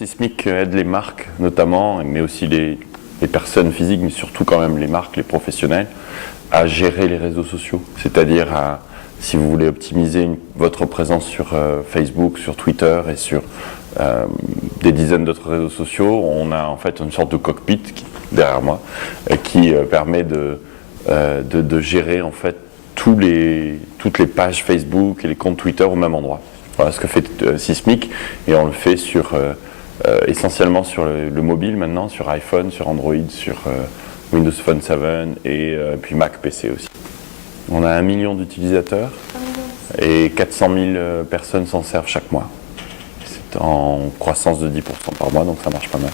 Sismic aide les marques notamment, mais aussi les personnes physiques, mais surtout quand même les marques, les professionnels, à gérer les réseaux sociaux. C'est-à-dire, si vous voulez optimiser votre présence sur Facebook, sur Twitter et sur des dizaines d'autres réseaux sociaux, on a en fait une sorte de cockpit derrière moi qui permet de gérer en fait toutes les pages Facebook et les comptes Twitter au même endroit. Voilà ce que fait Sismic, et on le fait essentiellement sur le mobile maintenant, sur iPhone, sur Android, sur Windows Phone 7 et puis Mac PC aussi. On a 1 million d'utilisateurs et 400 000 personnes s'en servent chaque mois. C'est en croissance de 10% par mois, donc ça marche pas mal.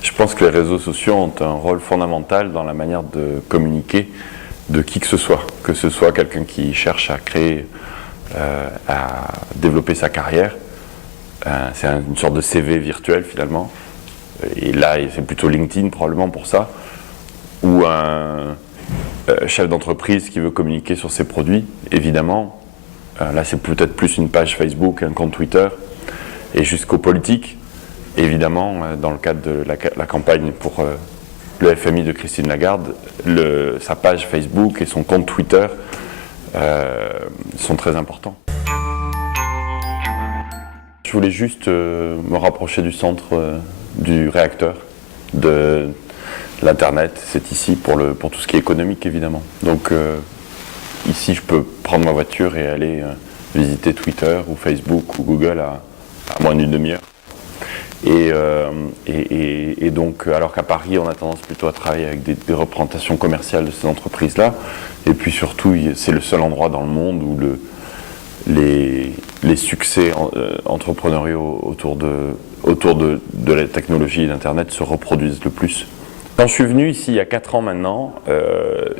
Je pense que les réseaux sociaux ont un rôle fondamental dans la manière de communiquer de qui que ce soit quelqu'un qui cherche à créer, à développer sa carrière. C'est une sorte de CV virtuel finalement, et là c'est plutôt LinkedIn probablement pour ça, ou un chef d'entreprise qui veut communiquer sur ses produits, évidemment, là c'est peut-être plus une page Facebook, un compte Twitter, et jusqu'aux politiques, évidemment, dans le cadre de la campagne pour le FMI de Christine Lagarde, sa page Facebook et son compte Twitter sont très importants. Je voulais juste me rapprocher du centre du réacteur, de l'Internet. C'est ici pour tout ce qui est économique, évidemment. Donc ici, je peux prendre ma voiture et aller visiter Twitter ou Facebook ou Google à moins d'une demi-heure. Et donc, alors qu'à Paris, on a tendance plutôt à travailler avec des représentations commerciales de ces entreprises-là. Et puis surtout, c'est le seul endroit dans le monde où les succès entrepreneuriaux autour de la technologie et d'Internet se reproduisent le plus. Quand je suis venu ici il y a 4 ans maintenant,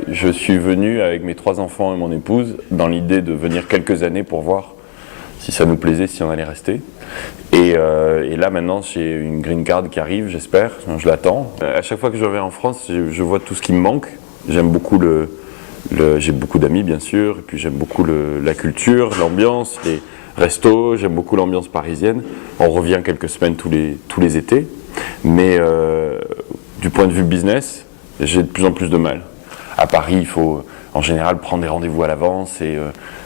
je suis venu avec mes 3 enfants et mon épouse dans l'idée de venir quelques années pour voir si ça nous plaisait, si on allait rester. Et là maintenant j'ai une green card qui arrive, j'espère, je l'attends. À chaque fois que je reviens en France, je vois tout ce qui me manque. J'aime beaucoup j'ai beaucoup d'amis bien sûr, et puis j'aime beaucoup la culture, l'ambiance, les restos, j'aime beaucoup l'ambiance parisienne. On revient quelques semaines tous les étés, mais du point de vue business, j'ai de plus en plus de mal. À Paris, il faut en général prendre des rendez-vous à l'avance et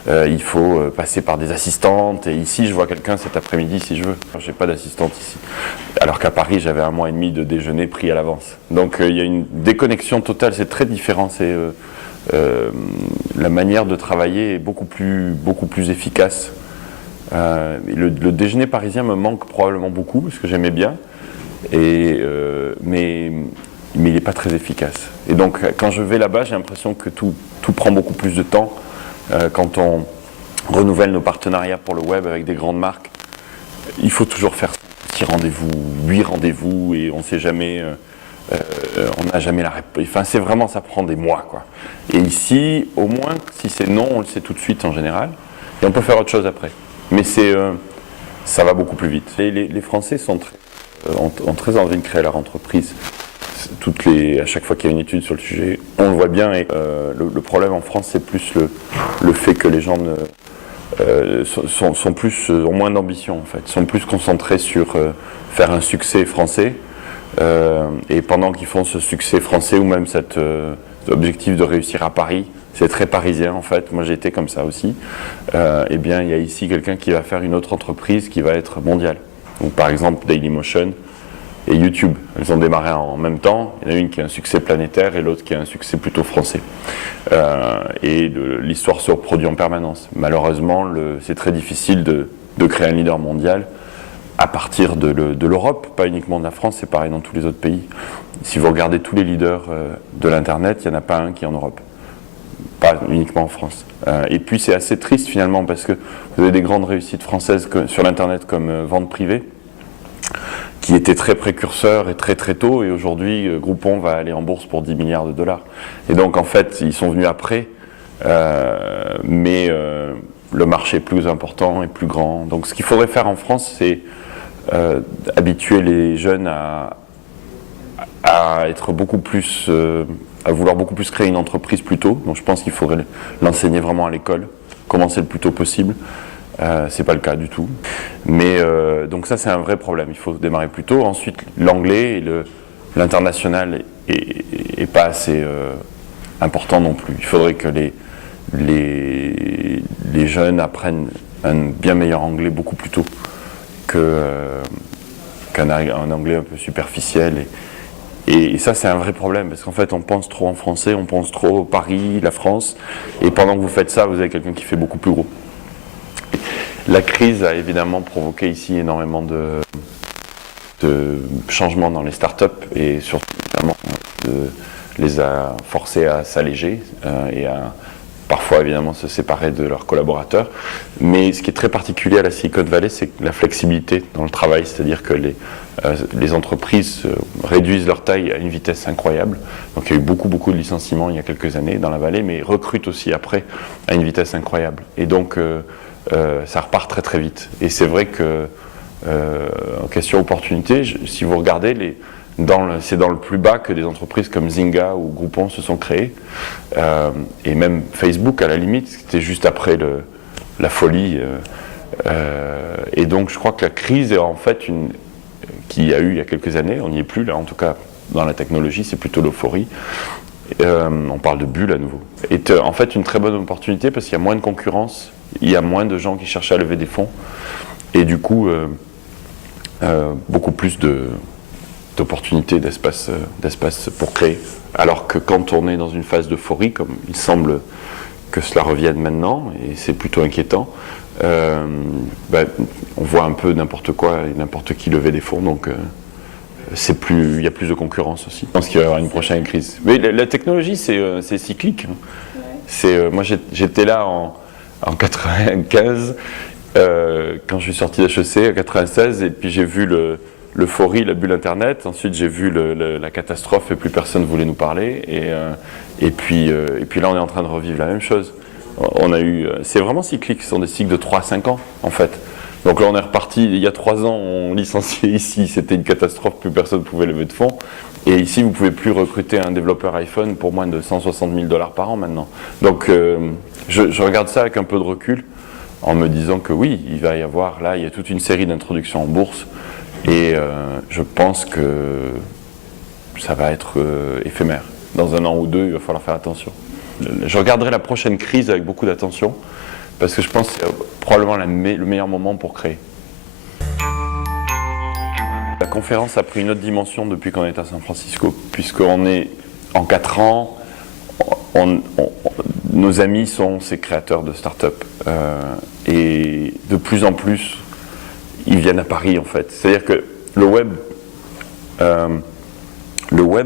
il faut passer par des assistantes. Et ici, je vois quelqu'un cet après-midi si je veux. Je n'ai pas d'assistante ici. Alors qu'à Paris, j'avais 1 mois et demi de déjeuner pris à l'avance. Donc il y a une déconnexion totale, c'est très différent. La manière de travailler est beaucoup plus efficace. Le déjeuner parisien me manque probablement beaucoup, parce que j'aimais bien, mais il n'est pas très efficace. Et donc quand je vais là-bas, j'ai l'impression que tout prend beaucoup plus de temps. Quand on renouvelle nos partenariats pour le web avec des grandes marques, il faut toujours faire 6 rendez-vous, 8 rendez-vous, et on ne sait jamais... on n'a jamais la réponse. Enfin, c'est vraiment, ça prend des mois, quoi. Et ici, au moins, si c'est non, on le sait tout de suite en général, et on peut faire autre chose après. Mais ça va beaucoup plus vite. Et les Français ont très envie de créer leur entreprise. À chaque fois qu'il y a une étude sur le sujet, on le voit bien. Et le problème en France, c'est plus le fait que les gens ont moins d'ambition, en fait, sont plus concentrés sur faire un succès français. Et pendant qu'ils font ce succès français, ou même cet objectif de réussir à Paris, c'est très parisien en fait, moi j'ai été comme ça aussi, eh bien il y a ici quelqu'un qui va faire une autre entreprise qui va être mondiale. Donc par exemple Dailymotion et YouTube, elles ont démarré en même temps, il y en a une qui a un succès planétaire et l'autre qui a un succès plutôt français. Et l'histoire se reproduit en permanence. Malheureusement, c'est très difficile de créer un leader mondial à partir de l'Europe, pas uniquement de la France, c'est pareil dans tous les autres pays. Si vous regardez tous les leaders de l'Internet, il n'y en a pas un qui est en Europe, pas uniquement en France. Et puis c'est assez triste finalement, parce que vous avez des grandes réussites françaises sur l'Internet comme Vente Privée, qui était très précurseur et très très tôt, et aujourd'hui Groupon va aller en bourse pour 10 milliards de dollars. Et donc en fait, ils sont venus après, mais le marché est plus important et plus grand. Donc ce qu'il faudrait faire en France, c'est habituer les jeunes à être beaucoup plus, à vouloir beaucoup plus créer une entreprise plus tôt. Donc je pense qu'il faudrait l'enseigner vraiment à l'école, commencer le plus tôt possible, C'est pas le cas du tout. Mais donc ça c'est un vrai problème. Il faut démarrer plus tôt. Ensuite l'anglais et l'international est pas assez important non plus. Il faudrait que les jeunes apprennent un bien meilleur anglais beaucoup plus tôt qu'un anglais un peu superficiel. Et ça, c'est un vrai problème, parce qu'en fait, on pense trop en français, on pense trop au Paris, la France, et pendant que vous faites ça, vous avez quelqu'un qui fait beaucoup plus gros. La crise a évidemment provoqué ici énormément de changements dans les startups, et surtout, évidemment, les a forcés à s'alléger et à parfois évidemment se séparer de leurs collaborateurs. Mais ce qui est très particulier à la Silicon Valley, c'est la flexibilité dans le travail, c'est-à-dire que les entreprises réduisent leur taille à une vitesse incroyable. Donc il y a eu beaucoup de licenciements il y a quelques années dans la vallée, mais recrutent aussi après à une vitesse incroyable. Et donc ça repart très vite. Et c'est vrai que en question opportunité, si vous regardez c'est dans le plus bas que des entreprises comme Zynga ou Groupon se sont créées. Et même Facebook, à la limite, c'était juste après la folie. Et donc, je crois que la crise est en fait qu'il y a eu il y a quelques années, on n'y est plus là, en tout cas dans la technologie, c'est plutôt l'euphorie. On parle de bulle à nouveau. Est en fait une très bonne opportunité parce qu'il y a moins de concurrence, il y a moins de gens qui cherchent à lever des fonds. Et du coup, beaucoup plus d'opportunités, d'espace pour créer. Alors que quand on est dans une phase d'euphorie, comme il semble que cela revienne maintenant, et c'est plutôt inquiétant, on voit un peu n'importe quoi et n'importe qui lever des fonds, donc il y a plus de concurrence aussi. Je pense qu'il va y avoir une prochaine crise. Mais la technologie, c'est cyclique. Moi, j'étais là en 95, quand je suis sorti d'HEC, en 96, et puis j'ai vu l'euphorie, la bulle Internet. Ensuite, j'ai vu la catastrophe et plus personne ne voulait nous parler. Et puis là, on est en train de revivre la même chose. C'est vraiment cyclique. Ce sont des cycles de 3 à 5 ans, en fait. Donc là, on est reparti. Il y a 3 ans, on licenciait ici. C'était une catastrophe. Plus personne ne pouvait lever de fonds. Et ici, vous ne pouvez plus recruter un développeur iPhone pour moins de 160 000 $ par an maintenant. Donc, je regarde ça avec un peu de recul, en me disant que oui, il va y avoir, là, il y a toute une série d'introductions en bourse. Et je pense que ça va être éphémère. Dans 1 an ou 2, il va falloir faire attention. Je regarderai la prochaine crise avec beaucoup d'attention, parce que je pense que c'est probablement le meilleur moment pour créer. La conférence a pris une autre dimension depuis qu'on est à San Francisco, puisqu'on est en 4 ans, nos amis sont ces créateurs de start-up. Et de plus en plus, ils viennent à Paris en fait. C'est-à-dire que le web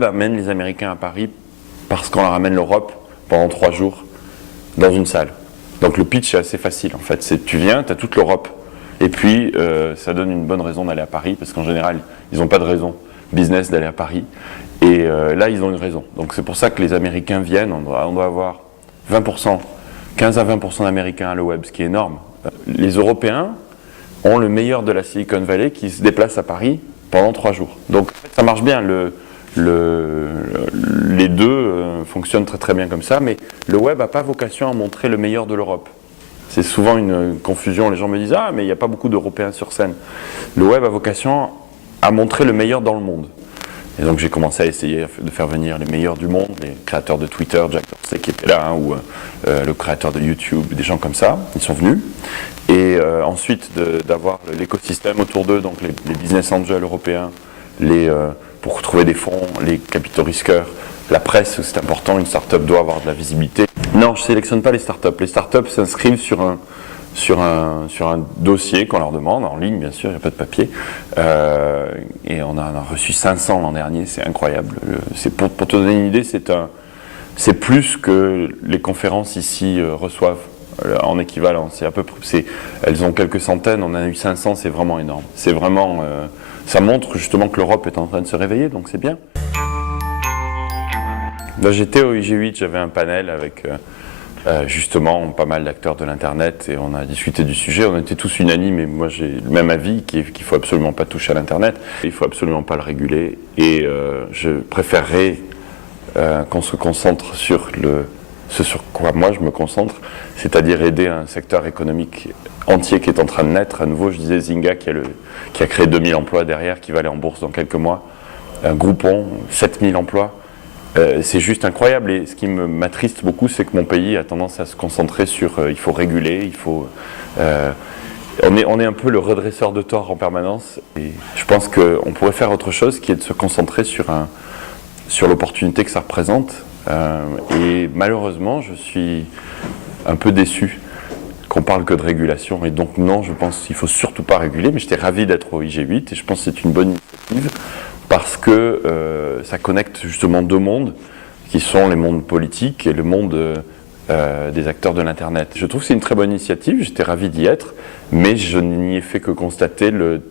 amène les Américains à Paris parce qu'on leur amène l'Europe pendant 3 jours dans une salle. Donc le pitch est assez facile en fait. Tu viens, tu as toute l'Europe. Et puis ça donne une bonne raison d'aller à Paris parce qu'en général, ils n'ont pas de raison business d'aller à Paris. Et là, ils ont une raison. Donc c'est pour ça que les Américains viennent. On doit avoir 20%, 15 à 20% d'Américains à le web, ce qui est énorme. Les Européens ont le meilleur de la Silicon Valley qui se déplace à Paris pendant 3 jours. Donc ça marche bien, les deux fonctionnent très bien comme ça, mais le web n'a pas vocation à montrer le meilleur de l'Europe. C'est souvent une confusion, les gens me disent « Ah, mais il n'y a pas beaucoup d'Européens sur scène ». Le web a vocation à montrer le meilleur dans le monde. Et donc j'ai commencé à essayer de faire venir les meilleurs du monde, les créateurs de Twitter, Jack Dorsey qui était là, ou le créateur de YouTube, des gens comme ça, ils sont venus. Et ensuite d'avoir l'écosystème autour d'eux, donc les business angels européens, pour trouver des fonds, les capitaux risqueurs, la presse, c'est important, une start-up doit avoir de la visibilité. Non, je ne sélectionne pas les start-up. Les start-up s'inscrivent sur un dossier qu'on leur demande, en ligne bien sûr, il n'y a pas de papier. Et on a reçu 500 l'an dernier, c'est incroyable. Pour te donner une idée, c'est plus que les conférences ici reçoivent en équivalent. C'est à peu près, elles ont quelques centaines, on en a eu 500, c'est vraiment énorme. C'est vraiment, ça montre justement que l'Europe est en train de se réveiller, donc c'est bien. Là, j'étais au IG8, j'avais un panel avec justement pas mal d'acteurs de l'Internet et on a discuté du sujet. On était tous unanimes et moi j'ai le même avis qu'il ne faut absolument pas toucher à l'Internet, il ne faut absolument pas le réguler et je préférerais qu'on se concentre sur ce sur quoi moi je me concentre, c'est-à-dire aider un secteur économique entier qui est en train de naître. À nouveau, je disais Zynga qui a créé 2000 emplois derrière, qui va aller en bourse dans quelques mois. Groupon, 7000 emplois. C'est juste incroyable, et ce qui m'attriste beaucoup, c'est que mon pays a tendance à se concentrer sur il faut réguler, il faut... on est un peu le redresseur de tort en permanence, et je pense qu'on pourrait faire autre chose qui est de se concentrer sur l'opportunité que ça représente, et malheureusement je suis un peu déçu qu'on parle que de régulation, et donc non, je pense qu'il ne faut surtout pas réguler, mais j'étais ravi d'être au IG8 et je pense que c'est une bonne initiative parce que ça connecte justement deux mondes qui sont les mondes politiques et le monde des acteurs de l'Internet. Je trouve que c'est une très bonne initiative, j'étais ravi d'y être, mais je n'y ai fait que constater le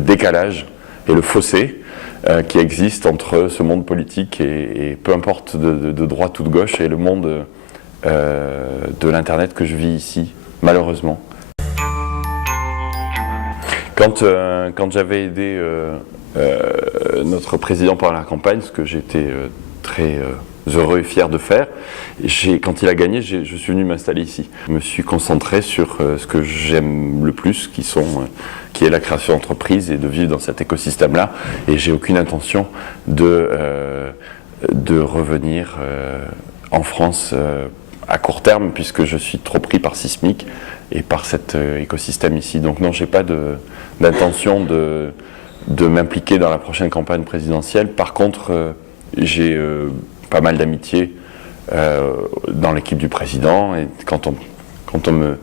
décalage et le fossé qui existe entre ce monde politique et peu importe de droite ou de gauche et le monde de l'Internet que je vis ici, malheureusement. Quand j'avais aidé notre président pendant la campagne, ce que j'étais très heureux et fier de faire, quand il a gagné, je suis venu m'installer ici. Je me suis concentré sur ce que j'aime le plus, qui est la création d'entreprises et de vivre dans cet écosystème-là. Et j'ai aucune intention de revenir en France à court terme, puisque je suis trop pris par Sismic et par cet écosystème ici. Donc non, j'ai pas d'intention de m'impliquer dans la prochaine campagne présidentielle. Par contre, j'ai pas mal d'amitié dans l'équipe du président, et quand on me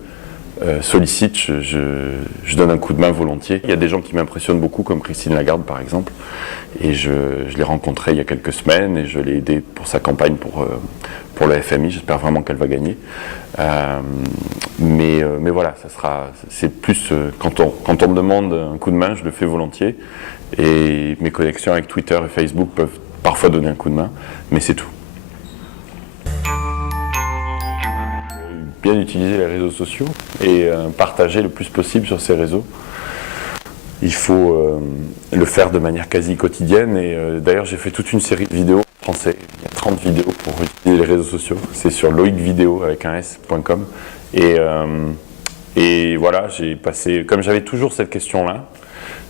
sollicite, je donne un coup de main volontiers. Il y a des gens qui m'impressionnent beaucoup, comme Christine Lagarde par exemple, et je l'ai rencontrée il y a quelques semaines et je l'ai aidée pour sa campagne pour le FMI. J'espère vraiment qu'elle va gagner. Mais voilà, c'est plus quand on me demande un coup de main, je le fais volontiers, et mes connexions avec Twitter et Facebook peuvent parfois donner un coup de main, mais c'est tout. Bien utiliser les réseaux sociaux et partager le plus possible sur ces réseaux. Il faut le faire de manière quasi quotidienne, et d'ailleurs j'ai fait toute une série de vidéos en français. Il y a 30 vidéos pour utiliser les réseaux sociaux. C'est sur loicvideo avec un s.com, et voilà, j'ai passé, comme j'avais toujours cette question-là,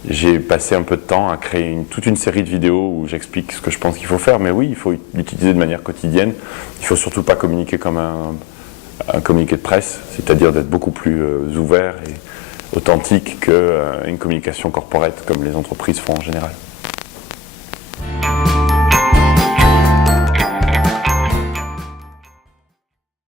j'ai passé un peu de temps à créer toute une série de vidéos où j'explique ce que je pense qu'il faut faire. Mais oui, il faut l'utiliser de manière quotidienne. Il ne faut surtout pas communiquer comme un communiqué de presse, c'est-à-dire d'être beaucoup plus ouvert et authentique qu'une communication corporate comme les entreprises font en général.